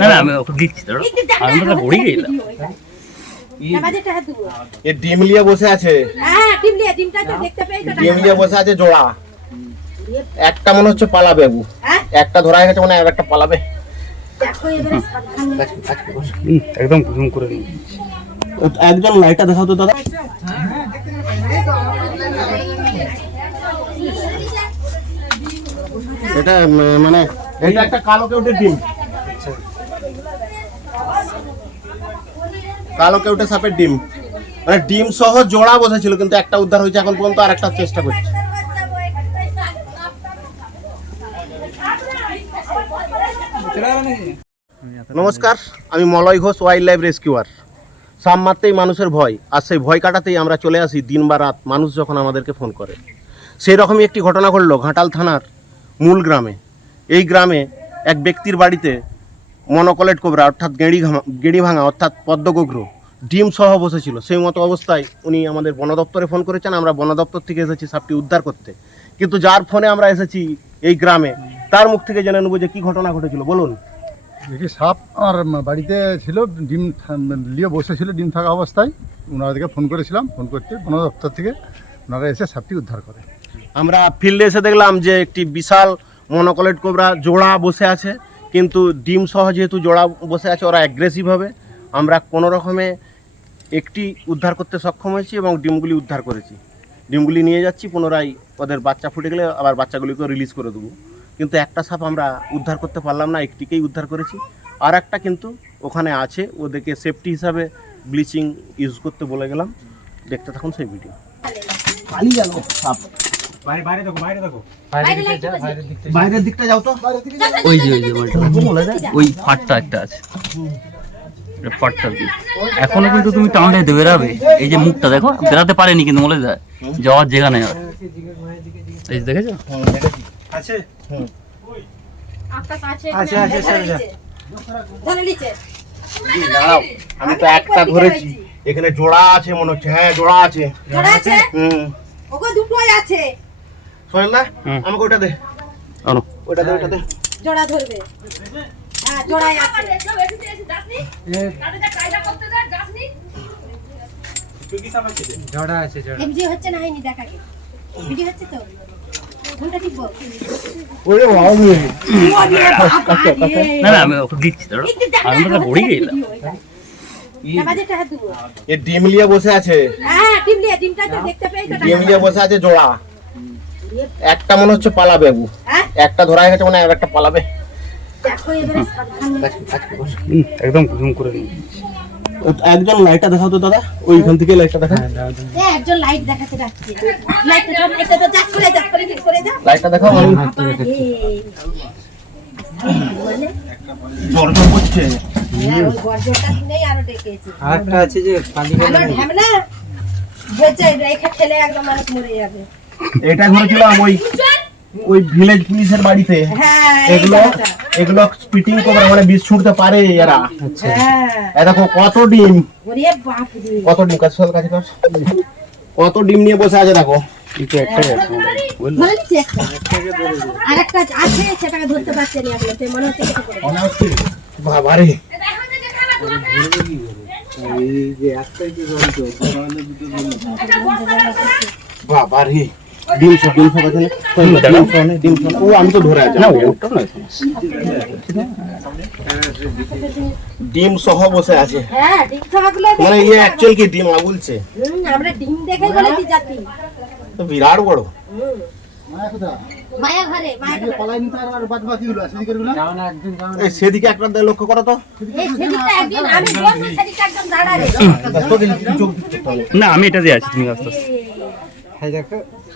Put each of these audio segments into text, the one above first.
না না আমি ওকে দিচ্ছি না, আমি তো ঘুরে গেলাম। দেবো। এ ডিম লিয়ে বসে আছে। হ্যাঁ, ডিম দিয়ে, ডিমটা তো দেখতে পেয়েই তো ডিম লিয়ে বসে আছে জোড়া। একটা মনে হচ্ছে পালাবে হ্যাঁ? একটা ধরা হয়ে গেছে মনে হয় আর একটা পালাবে। একদম জুম করে দিই একজন লাইটটা দেখাও তো দাদা। এটা মানে এটা একটা কালো কেউটে ডিম। কালো কেউটে সাপের ডিম। মানে ডিম সহ জোড়া বসেছিল কিন্তু একটা উদ্ধার হয়েছে এখন পর্যন্ত আর একটা চেষ্টা করছে। নমস্কার আমি মলয় ঘোষ ওয়াইল্ড লাইফ রেস্কিউয়ার সাম মারতেই মানুষের ভয় আর সেই ভয় কাটাতেই আমরা চলে আসি দিন বা রাত মানুষ যখন আমাদেরকে ফোন করে। সেই রকমই একটি ঘটনা ঘটলো ঘাটাল থানার মূল গ্রামে। এই গ্রামে এক ব্যক্তির বাড়িতে মনোকলেট কোবরা, অর্থাৎ গেঁড়ি গেঁড়ি ভাঙা, অর্থাৎ পদ্মগোঘ্র ডিম সহ বসেছিল। সেই মতো অবস্থায় উনি আমাদের বন দপ্তরে ফোন করেছেন, আমরা বন দপ্তর থেকে এসেছি সাপটি উদ্ধার করতে। কিন্তু যার ফোনে আমরা এসেছি এই গ্রামে, তার মুখ থেকে জেনে নেব যে কী ঘটনা ঘটেছিল। বলুন। একটি সাপ আমার বাড়িতে ছিল, ডিম নিয়ে বসেছিল ডিম থাকা অবস্থায়। ওনাদেরকে ফোন করেছিলাম, ফোন করতে বন দপ্তর থেকে ওনারা এসে সাপটি উদ্ধার করে। আমরা ফিল্ডে এসে দেখলাম যে একটি বিশাল মনোকলেট কোবরা জোড়া বসে আছে, কিন্তু ডিম সহ যেহেতু জোড়া বসে আছে, ওরা অ্যাগ্রেসিভ হবে। আমরা কোনো রকমে একটি উদ্ধার করতে সক্ষম হয়েছি এবং ডিমগুলি উদ্ধার করেছি। ডিমগুলি নিয়ে যাচ্ছি, পুনরায় ওদের বাচ্চা ফুটে গেলে আবার বাচ্চাগুলিকে রিলিজ করে দেবো। কিন্তু একটা সাপ আমরা উদ্ধার করতে পারলাম না, একটিকেই উদ্ধার করেছি। আর একটা কিন্তু ওখানে আছে, ওদেরকে সেফটি হিসাবে ব্লিচিং ইউজ করতে বলে গেলাম। দেখতে থাকুন সেই ভিডিও পালিয়ে গেল সাপ বাইরে লাইট বাইরের দিকটা যাও। তো। ওই যে ওই যে ওই ফাটটা একটা আছে। ফাটটা এখনও কিন্তু তুমি টাউনে দিয়ে বেরাবে এই যে মুখটা দেখো বেরাতে পারেনি কিন্তু বলে যায়। যাওয়ার জায়গা নেই আর। এই দেখেছ। দাঁড়াও। আমি তো একটা ধরেছি। এখানে জোড়া আছে মনে হচ্ছে। হ্যাঁ জোড়া আছে। জোড়া আছে? হুম। ওগো দুটোই আছে। সোহেল না আমাকে ওটা দে। আনো ওটা দে ওটা দে। জোড়া ধরবে। হ্যাঁ জোড়াই আছে। এমজি হচ্ছে না হয়নি দেখা কি ভিডিও হচ্ছে তো। কোনটা টিপবো? ওরে বাবা রে। ওরে বাবা রে। না না আমি ওকে দিচ্ছি দাঁড়াও একটু দেখ না, আমি তো ঘুরে গেলাম। ভিডিও এটা। না, বাজেটটা হাত দেবো। এ ডিম লিয়ে বসে আছে। হ্যাঁ ডিম দিয়ে ডিমটা তো দেখতে পেয়েই ডিম টাকা। বসে আছে জোড়া। একটা মনে হচ্ছে পালাবে বাবু হ্যাঁ? একটা ধরা হয়ে গেছে মনে হয় আর একটা পালাবে। একদম জুম করে একজন লাইটটা দেখাও তো দাদা ওইখান থেকে লাইটটা দেখা একজন লাইট দেখাতে যাচ্ছে। লাইটটা তো এটা করে যাক করে ঠিক করে যা লাইটটা দেখাও। আমি করছে। হ্যাঁ, ওই গর্জনটা শুনেই আরও ডেকেছি। আরেকটা আছে যে রেখে ঠেলে একদম মানুষ মরে যাবে। এটা ধরেছিলাম ওই ওই ভিলেজ পুলিশের বাড়িতে। হ্যাঁ এগুলো এগুলো স্পিটিং করে মানে বিষ ছুটতে পারে এরা। হ্যাঁ এ দেখো কত ডিম। ওরে বাপ রে কত ডিম? কাছে চল কাছে কত ডিম নিয়ে বসে আছে দেখো। ধরে নিচ্ছে একটা। আর আছে সেটাকে ধরতে পারছে না মনে হচ্ছে কেটে পড়েছে। বাবারে এই ডিম সব ডিম সব আছে ডিম সব ডিম সব ও আমি তো ধরে আছি না ওটা নয় ডিম সহ বসে আছে হ্যাঁ ডিম মানে ইয়ে অ্যাকচুয়াল কি ডিম আগুলছে হুম, আমরা ডিম দেখেই বলেছি জাতি তো বিরাট বড় মায়া ঘরে মায়া ঘরে পালাইনি তো আর বাদ বাকিগুলো আছে দিকেরগুলো যাও না একদিন যাও না এই সেদিকে একটা লক্ষ্য করো তো এই সেদিকটা একদিন আমি সেদিকটা একদম। না আমি এটা দিয়ে আছি তুমি আস্তে আস্তে দেখো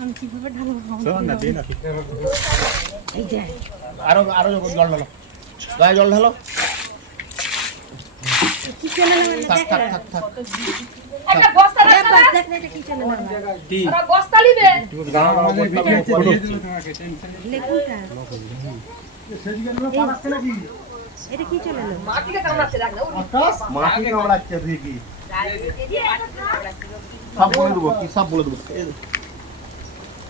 আমি লং ভিডিও করছি হ্যাঁ দাঁড়াও। ওইদিকে আপনারা এদিকে আসুন এদিকে এসে, এদিকে এসে। ওটা দেখতে পাচ্ছ না বিষ দাও। এই যে উপরের দুটো এই যে এই যে, এই যে ওই বাবা, ওই। এটা কি সব বলুন আমরা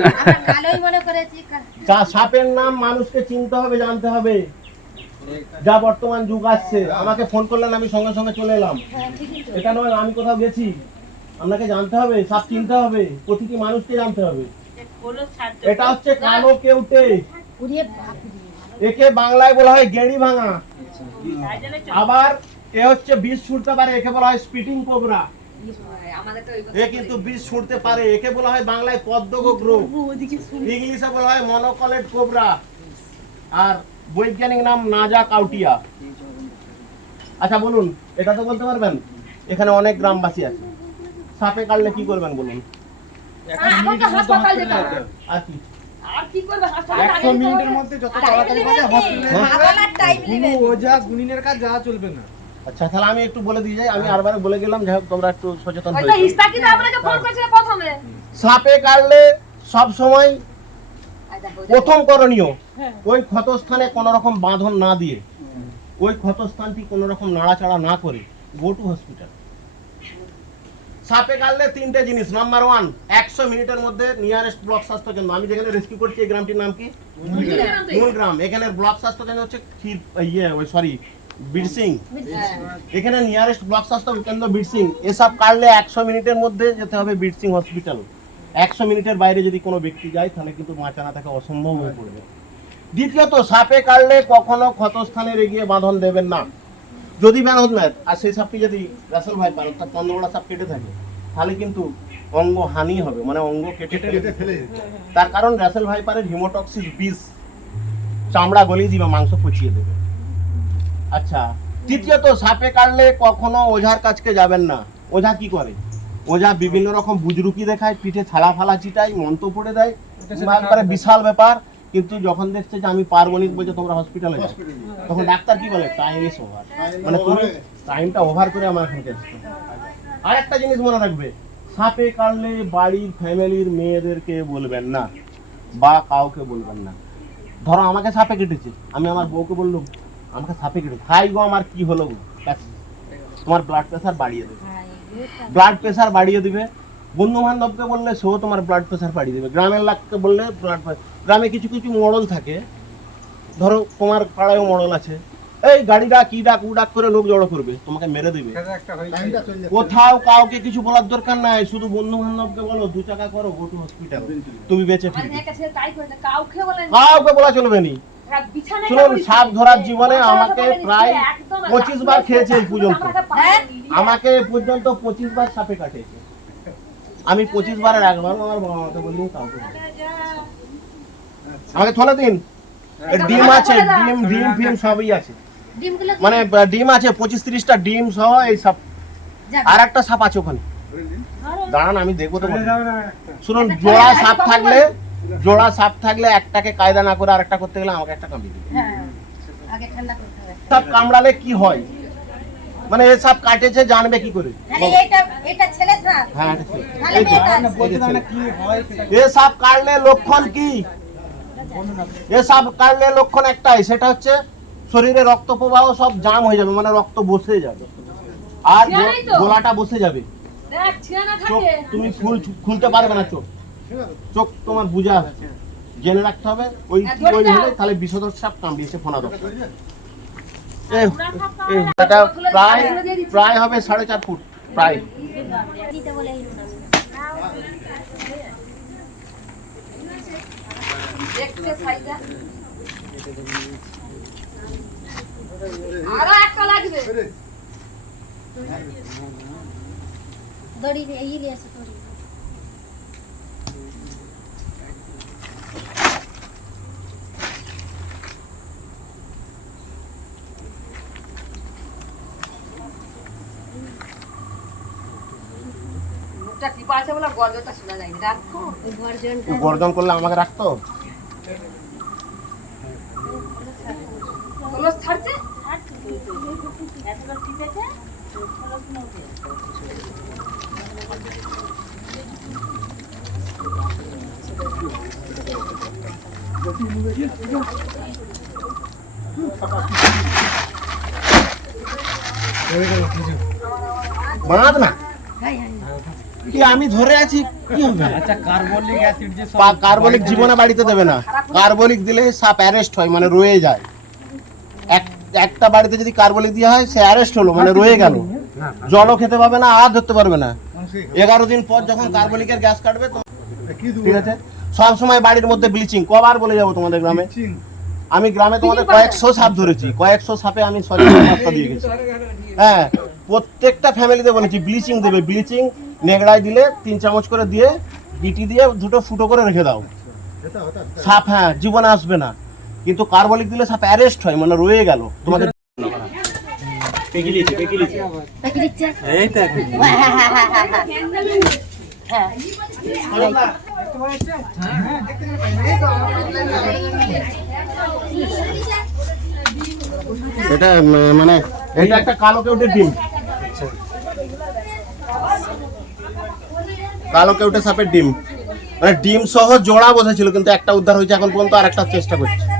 কা- যা সাপের নাম মানুষকে চিনতে হবে জানতে হবে। যা বর্তমান যুগ আসছে। আমাকে ফোন করলেন আমি সঙ্গে সঙ্গে চলে এলাম। হ্যাঁ। এটা নয় আমি কোথাও গেছি। আপনাকে জানতে হবে সাপ চিনতে হবে। প্রতিটি মানুষকে জানতে হবে। এটা হচ্ছে কালো কেউটে। একে বাংলায় বলা হয় গেড়ি ভাঙা। আবার এ হচ্ছে বিষ ছুটতে পারে একে বলা হয় স্পিটিং কোবরা। আমাদের তো ওই এ কিন্তু বিষ ছুটতে পারে একে বলা হয় বাংলায় পদ্মগোগ্র ইংলিশে বলা হয় মনোকলেট কোবরা। আর বৈজ্ঞানিক নাম নাজা কাউটিয়া। আচ্ছা বলুন এটা তো বলতে পারবেন? এখানে অনেক গ্রামবাসী আছে। সাপে কাটলে কি করবেন বলুন? এখন তো হাসপাতাল যেতে হবে। আর কি? আর কি করবে? হাসপাতালে একশো মিনিটের মধ্যে যত তাড়াতাড়ি পারে হসপিটালে মা বলার টাইম নেবে। কোনো ওঝা গুনিনের কাজ যাওয়া চলবে না। আচ্ছা তাহলে আমি একটু বলে দিয়ে যাই। আমি আরবার বলে গেলাম যাই হোক তোমরা একটু সচেতন প্রথমে। সাপে কাটলে সব সময় প্রথম করণীয়। ওই ক্ষতস্থানে কোনো রকম বাঁধন না দিয়ে ওই ক্ষতস্থানটি কোনো রকম নাড়াচাড়া না করে গো টু হসপিটাল সাপে কাটলে তিনটে জিনিস নাম্বার ওয়ান একশো মিনিটের মধ্যে নিয়ারেস্ট ব্লক স্বাস্থ্য কেন্দ্র। আমি যেখানে রেস্কিউ করছি এই গ্রামটির নাম কি? মূলগ্রাম এখানে ব্লক স্বাস্থ্য কেন্দ্র হচ্ছে ক্ষীর ইয়ে ওই সরি বিরসিং। এখানে নিয়ারেস্ট ব্লক স্বাস্থ্য কেন্দ্র বিরসিং। এসব কাটলে একশো মিনিটের মধ্যে যেতে হবে বিরসিং হসপিটাল একশো মিনিটের বাইরে যদি কোনো ব্যক্তি যায় তাহলে কিন্তু বাঁচানো তাকে অসম্ভব হয়ে পড়বে। দ্বিতীয়ত সাপে কাটলে কখনো ক্ষতস্থানে এগিয়ে বাঁধন দেবেন না। যদি বাঁধন নেয় আর সেই সাপটি যদি রাসেল ভাই পান অর্থাৎ চন্দ্রবড়া সাপ কেটে থাকে তাহলে কিন্তু অঙ্গ হানি হবে মানে অঙ্গ কেটে কেটে ফেলে তার কারণ র্যাসেল ভাইপারের হিমোটক্সিস বিষ চামড়া গলিয়ে দিবে মাংস পচিয়ে দেবে। আচ্ছা তৃতীয়ত সাপে কাটলে কখনো ওঝার কাছকে যাবেন না। ওঝা কি করে? ওঝা বিভিন্ন রকম বুজরুকি দেখায় পিঠে থালা ফালা চিটায় মন্ত্র পড়ে দেয় বিশাল ব্যাপার। কিন্তু যখন দেখছে যে আমি পারবনি বলছে তোমরা হসপিটালে যাও। তখন ডাক্তার কি বলে? টাইম ইস ওভার মানে তুমি টাইমটা ওভার করে আমার এখানে এসছো আর একটা জিনিস মনে রাখবে সাপে কাটলে বাড়ির ফ্যামিলির মেয়েদেরকে বলবেন না বা কাউকে বলবেন না। ধরো আমাকে সাপে কেটেছে আমি আমার বউকে বললাম আমাকে সাপে কেটেছে। হাই গো আমার কি হলো? গো তোমার ব্লাড প্রেশার বাড়িয়ে দেবে। ব্লাড প্রেশার বাড়িয়ে দিবে। বন্ধু বান্ধবকে বললে সেও তোমার ব্লাড প্রেশার বাড়িয়ে দেবে। গ্রামের লোককে বললে ব্লাড গ্রামে কিছু কিছু মডল থাকে। ধরো তোমার পাড়ায়ও মডল আছে। এই গাড়ি ডাক কি ডাক উ ডাক করে লোক জড়ো করবে তোমাকে মেরে দিবে। কোথাও কাউকে কিছু বলার দরকার নাই শুধু বন্ধু বান্ধবকে বলো দু টাকা করো গো টু হসপিটাল তুমি বেঁচে ফিরবে। কাউকে বলা চলবে নি। শুনুন সাপ ধরার জীবনে আমাকে প্রায় পঁচিশ বার খেয়েছে এই পর্যন্ত আমাকে এ পর্যন্ত পঁচিশ বার সাপে কাটেছে আমি পঁচিশ বারের একবার আমার বাবা মাকে বলিনি কাউকে আমাকে থলে দিন। ডিম আছে ডিম ডিম ফিম সবই আছে। মানে ডিম আছে পঁচিশ তিরিশটা ডিম সহ এই সাপ আর একটা সাপ আছে ওখানে। দাঁড়ান আমি দেখব তো শুনুন জোড়া সাপ থাকলে জোড়া সাপ থাকলে একটাকে কায়দা না করে আরেকটা করতে গেলে আমাকে একটা কামড়ে দিবে। হ্যাঁ আগে ঠান্ডা করতে হবে। সাপ কামড়ালে কি হয়? মানে এ সাপ কাটেছে জানবে কি করে? তাহলে এটা এটা ছেলে সাপ? হ্যাঁ এই হয় কাটলে লক্ষণ কি? এ সাপ কাটলে লক্ষণ একটাই সেটা হচ্ছে শরীরে রক্ত প্রবাহ সব জাম হয়ে যাবে মানে রক্ত বসে যাবে। আর। গলাটা বসে যাবে। চোখ তুমি ফুল খুলতে পারবে না চোখ। চোখ তোমার বুঝা জেনে রাখতে হবে ওই ওই হলে তাহলে বিষধর সাপ কামড়িয়েছে ফোনা দরকার এটা প্রায় প্রায় হবে সাড়ে চার ফুট প্রায়। আরও একটা লাগবে। দড়ি এই নিয়ে আসে মুখটা টিপা আছে বলে গর্জটা শোনা যায় গর্জন করলে আমাকে রাখতো? ছাড়ছে? বাঁধ না। আমি ধরে আছি? কি হবে? আচ্ছা কার্বলিক অ্যাসিড যে কার্বলিক জীবনে বাড়িতে দেবে না। কার্বলিক দিলে সাপ অ্যারেস্ট হয় মানে রয়ে যায়। এক একটা বাড়িতে যদি কার্বলিক দেওয়া হয় সে অ্যারেস্ট হলো মানে রয়ে গেল। জলও খেতে পারবে না আর ধরতে পারবে না। এগারো দিন পর যখন কার্বলিকের গ্যাস কাটবে তো ঠিক আছে? সব সময় বাড়ির মধ্যে ব্লিচিং কবার বলে যাব তোমাদের গ্রামে? আমি গ্রামে তোমাদের কয়েকশো সাপ ধরেছি। কয়েকশো সাপে আমি সচেতন বার্তা দিয়ে গেছি। হ্যাঁ প্রত্যেকটা ফ্যামিলিতে বলেছি ব্লিচিং দেবে ব্লিচিং নেগড়ায় দিলে তিন চামচ করে দিয়ে বিটি দিয়ে দুটো ফুটো করে রেখে দাও। সাপ হ্যাঁ জীবনে আসবে না। কিন্তু কার্বলিক দিলে সাপ অ্যারেস্ট হয় মানে রয়ে গেল। তোমাদের এটা মানে এটা একটা কালো কেউটের ডিম। কালো কেউটে সাপের ডিম। মানে ডিম সহ জোড়া বসেছিল, কিন্তু একটা উদ্ধার হয়েছে এখন পর্যন্ত আর একটা চেষ্টা করছে।